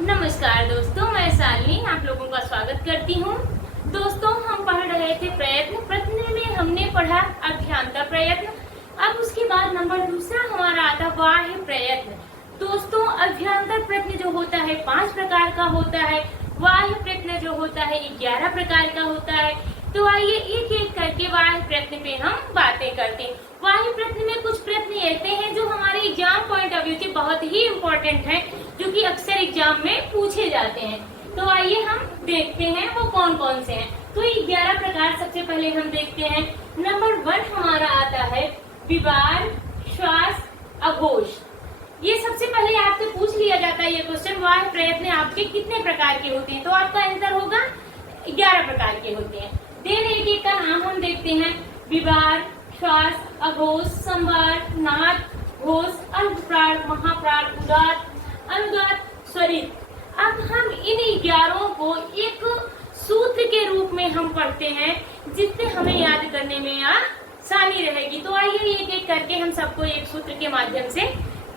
नमस्कार दोस्तों, मैं शालिनी आप लोगों का स्वागत करती हूँ। दोस्तों, हम पढ़ रहे थे प्रयत्न। प्रश्न में हमने पढ़ा अभ्यांतर प्रयत्न। अब उसके बाद नंबर दूसरा हमारा आता बाह्य प्रयत्न। दोस्तों, अभ्यांतर प्रयत्न जो होता है 5 प्रकार का होता है, बाह्य प्रयत्न जो होता है 11 प्रकार का होता है। तो आइए एक एक करके बाह्य प्रयत्न पे हम बातें करते हैं। बाह्य प्रयत्न में कुछ प्रयत्न ऐसे हैं जो हमारे एग्जाम पॉइंट ऑफ व्यू से बहुत ही इम्पोर्टेंट हैं, जो कि अक्सर एग्जाम में पूछे जाते हैं। तो आइए हम देखते हैं वो कौन कौन से हैं। तो ये 11 प्रकार सबसे पहले हम देखते हैं। नंबर 1 हमारा आता है विवार, श्वास, अघोष। ये सबसे पहले आपसे पूछ लिया जाता है ये क्वेश्चन, बाह्य प्रयत्न आपके कितने प्रकार के होते हैं? तो आपका आंसर होगा 11 प्रकार के होते हैं। देन एक एक का नाम हम देखते हैं। विवार, श्वास, अघोष, संवार, नाद, घोष, अल्पप्राण, महाप्राण, उदात, अनुदात, स्वरित। अब हम इन 11 को एक सूत्र के रूप में हम पढ़ते हैं, जिससे हमें याद करने में आसानी रहेगी। तो आइए एक एक करके हम सबको एक सूत्र के माध्यम से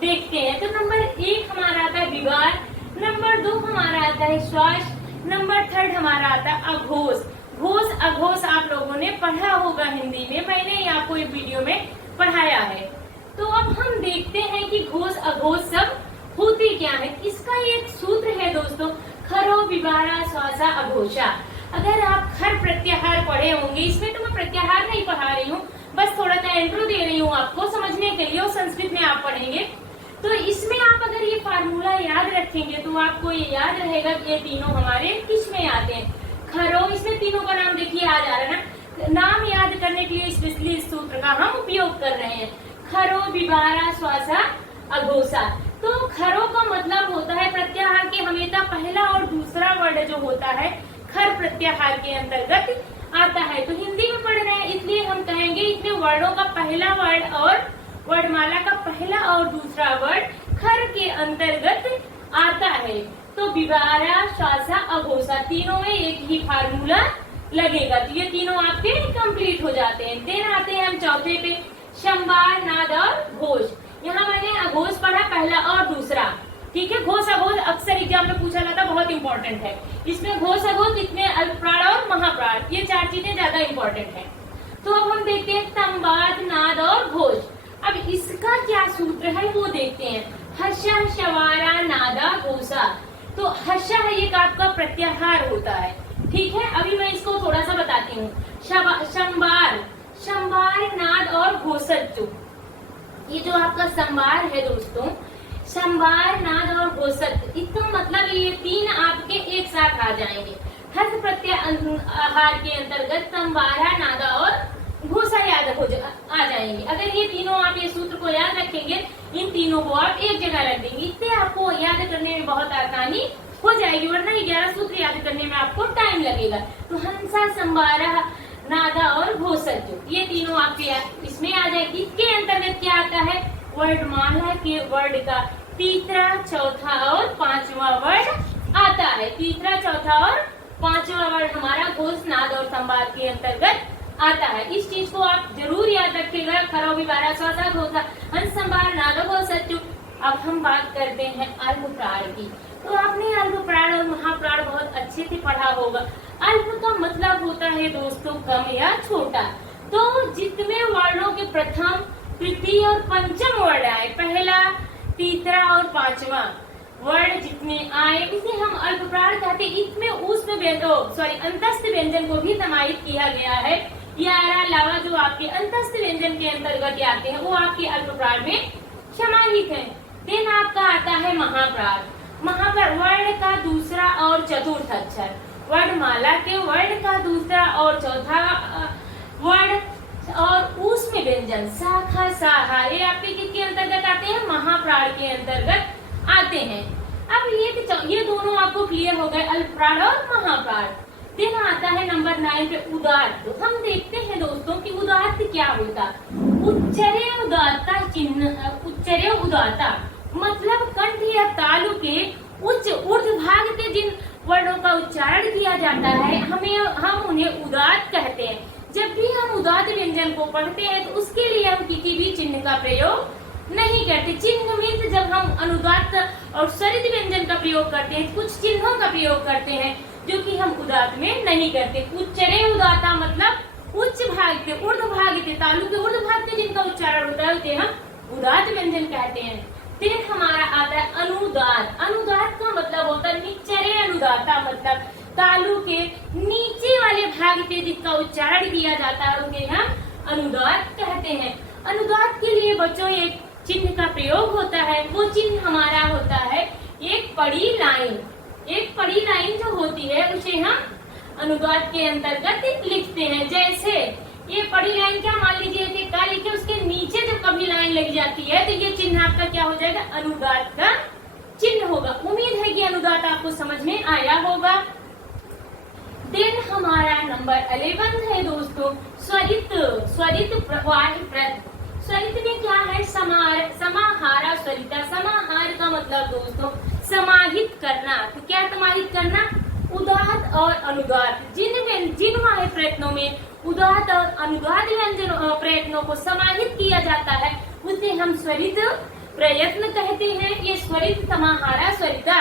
देखते हैं। तो नंबर 1 हमारा आता है विवार, नंबर 2 हमारा आता है श्वास, नंबर 3 हमारा आता है अघोष। घोष अघोष आप लोगों ने पढ़ा होगा हिंदी में, मैंने आपको एक वीडियो में पढ़ाया है। तो अब हम देखते हैं कि घोष अघोष सब होती क्या है। इसका एक सूत्र है दोस्तों, खरो विवारा श्वासा अघोषा। अगर आप खर प्रत्याहार पढ़े होंगे, इसमें तो मैं प्रत्याहार नहीं पढ़ा रही हूँ, बस थोड़ा सा इंट्रो दे रही हूँ आपको समझने के लिए, और संस्कृत में आप पढ़ेंगे। तो इसमें आप अगर ये फार्मूला याद रखेंगे तो आपको ये याद रहेगा कि ये तीनों हमारे किस में आते हैं। खरो, इसमें तीनों का नाम देखिए आ जा रहा है ना। नाम याद करने के लिए स्पेशली इस सूत्र का हम उपयोग कर रहे हैं। खरो विवारा श्वासा अघोषा। तो खरो का मतलब होता है प्रत्याहार के हमेशा पहला और दूसरा वर्ड जो होता है खर प्रत्याहार के अंतर्गत आता है। तो हिंदी में पढ़ रहे हैं इसलिए हम कहेंगे इसमें वर्डों का पहला वर्ड और वर्णमाला का पहला और दूसरा वर्ड खर के अंतर्गत आता है। तो विवारा, श्वासा, अघोषा तीनों में एक ही फार्मूला लगेगा। तो ये तीनों आपके कंप्लीट हो जाते हैं। देन आते हैं हम चौथे पे, संवार, नाद और घोष। यहाँ मैंने अघोष पढ़ा पहला और दूसरा, ठीक है। घोष अघोष अक्सर एग्जाम में पूछा जाता, बहुत इंपॉर्टेंट है। इसमें घोष अघोष, इसमें अल्पप्राण और महाप्राण, ये 4 चीजें ज्यादा इंपॉर्टेंट है। तो अब हम देखते हैं संवाद, नाद और घोष। अब इसका क्या सूत्र है वो देखते हैं। हर्षा, शवारा, नादा, घोषा। तो हर्षा है एक आपका प्रत्याहार होता है, ठीक है। अभी मैं इसको थोड़ा सा बताती हूँ। संवार, संवार, नाद और घोषत्व। ये जो आपका संवार है दोस्तों, संवार, नाद और घोषत्व, इसका मतलब ये 3 आपके एक साथ आ जाएंगे। हर्ष प्रत्याहार के अंतर्गत संवारा, नादा और घोषा याद आ जाएंगे। अगर ये तीनों आप ये सूत्र को याद रखेंगे, इन तीनों को आप एक जगह रख देंगे, इससे आपको याद करने में बहुत आसानी हो जाएगी, वरना 11 सूत्र याद करने में आपको टाइम लगेगा। तो हंसा, संवारा, नादा और घोषत्व, ये तीनों आपके इसमें आ जाएगी। इसके अंतर्गत क्या आता है, वर्णमाला के वर्ड का तीसरा, चौथा और 5वां वर्ड आता है। तीसरा, चौथा और 5वां वर्ड हमारा घोष, नाद और संवाद के अंतर्गत आता है। इस चीज को आप जरूर याद रखिएगा। खरो विवारा श्वासा घोषा, हंस, संवार, नाद, घोषत्व। अब हम बात करते हैं अल्पप्राण की। तो आपने अल्पप्राण और महाप्राण बहुत अच्छे से पढ़ा होगा। अल्प का मतलब होता है दोस्तों कम या छोटा। तो जितने वर्णों के प्रथम, तृतीय और पंचम वर्ड आए, पहला, तीसरा और 5वां वर्ड जितने आए, इसे हम अल्पप्राण कहते हैं। इसमें ऊष्म अंतस्थ व्यंजन को भी समाहित किया गया है। 11 अलावा जो आपके अंतस्थ व्यंजन के अंतर्गत आते हैं वो आपके अल्पप्राण में समाहित है। देन आपका आता है महाप्राण। महाप्राण वर्ण का दूसरा और चतुर्थ अक्षर, वर्णमाला के वर्ण का दूसरा और चौथा वर्ण और ऊष्म व्यंजन शाखा, साहा, ये आपके किसके अंतर्गत आते हैं, महाप्राण के अंतर्गत आते हैं। अब ये दोनों आपको क्लियर हो गए, अल्पप्राण और महाप्राण। दिन आता है नंबर 9 पे उदात्त। तो हम देखते हैं दोस्तों कि उदात्त क्या होता। उच्चर्य उदात्ता चिन्ह, उच्चर्य उदात्ता मतलब कंठ या तालु के उच्च ऊर्ध्व भाग के जिन वर्णों का उच्चारण किया जाता है हम उन्हें उदात्त कहते हैं। जब भी हम उदात्त व्यंजन को पढ़ते हैं तो उसके लिए हम किसी भी चिन्ह का प्रयोग नहीं करते। चिन्ह मीन्स जब हम अनुदात और स्वरित व्यंजन का प्रयोग करते हैं, कुछ चिन्हों का प्रयोग करते हैं जो कि हम उदात में नहीं करते। उच्चरे उदाता मतलब उच्च भाग के, ऊर्ध्व भाग के, तालु के ऊर्ध्व भाग के जिनका उच्चारण होता है उसे हम उदात व्यंजन कहते हैं। फिर हमारा आता है अनुदात। अनुदात का मतलब होता है निचरे अनुदाता, मतलब तालु के नीचे वाले भाग पे जिसका उच्चारण किया जाता है उसे हम अनुदात कहते हैं। अनुदात के लिए बच्चों एक चिन्ह का प्रयोग होता है, वो चिन्ह हमारा होता है एक पड़ी लाइन। एक पड़ी लाइन जो होती है उसे हम अनुदात के अंतर्गत लिखते हैं। जैसे ये पड़ी लाइन क्या, मान लीजिए कि का लिखे, उसके नीचे जब कभी लाइन लग जाती है तो ये चिन्ह आपका क्या हो जाएगा, अनुदात का चिन्ह होगा। उम्मीद है कि अनुदात आपको समझ में आया होगा। देन हमारा नंबर 11 है दोस्तों स्वरित। स्वरित वाहिप्रत। स्वरित में क्या है, समाहारा स्वरिता। समाहार का मतलब दोस्तों समाहित करना। तो क्या समाहित करना, उदात और अनुदात जिन वाले प्रयत्नों में उदात और अनुदात व्यंजन प्रयत्नों को समाहित किया जाता है उसे हम स्वरित प्रयत्न कहते हैं। ये स्वरित समाहारा स्वरिता।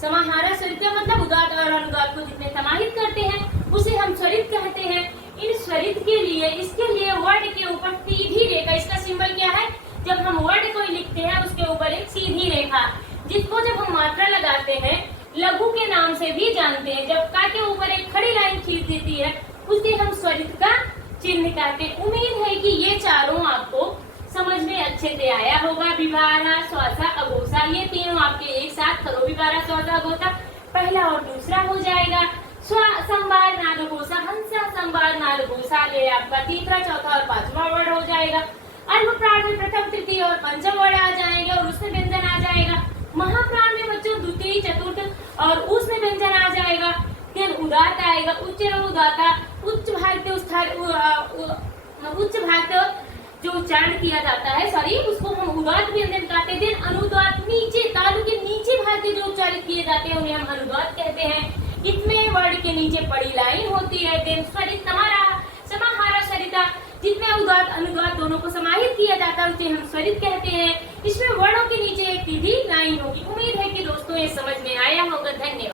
समाहारा स्वरिता मतलब उदात और अनुदात को जितने समाहित करते हैं उसे हम स्वरित कहते हैं। इन स्वरित के लिए, इसके लिए वर्ड के ऊपर सीधी रेखा, इसका सिंबल क्या है, जब हम वर्ड को लिखते हैं उसके ऊपर एक सीधी रेखा, जिसको जब हम मात्रा लगाते हैं लघु के नाम से भी जानते हैं। जब का के ऊपर एक खड़ी लाइन खींच देती है उसे हम स्वरित का चिन्ह कहते हैं। उम्मीद है कि ये चारों आपको समझ में अच्छे से आया होगा। विभारा, श्वासा, अघोषा, ये तीनों आपके एक साथ करो। विभारा, श्वासा, अघोषा पहला और दूसरा हो जाएगा। संवार, नाद, घोषा, हंसा, संवार, नाद, घोषा, ये आपका तीसरा, चौथा और पांचवा वर्ड हो जाएगा। अल्पप्राण में प्रथम, तृतीय और पंचम वर्ड आ जाएंगे और उसमें व्यंजन आ जाएगा। महाप्राण में बच्चों द्वितीय, चतुर्थ और उसमें व्यंजन आ जाएगा। फिर उदात आएगा, उच्च उदाता, उच्च भाग जो उच्चारण किया जाता है, सॉरी, उसको हम उदात व्यंजन कहते हैं। देन अनुदात, नीचे तालु के नीचे भाग के जो उच्चारित किए जाते हैं उन्हें हम अनुदात कहते हैं। इसमें वर्ड के नीचे बड़ी लाइन होती है। देन स्वरित, समाहारा स्वरिता, जिसमें उदात अनुदात दोनों को समाहित किया जाता है उसे हम स्वरित कहते हैं। इसमें वर्णों के नीचे एक सीधी लाइन होगी। उम्मीद है कि दोस्तों ये समझ में आया होगा। धन्यवाद।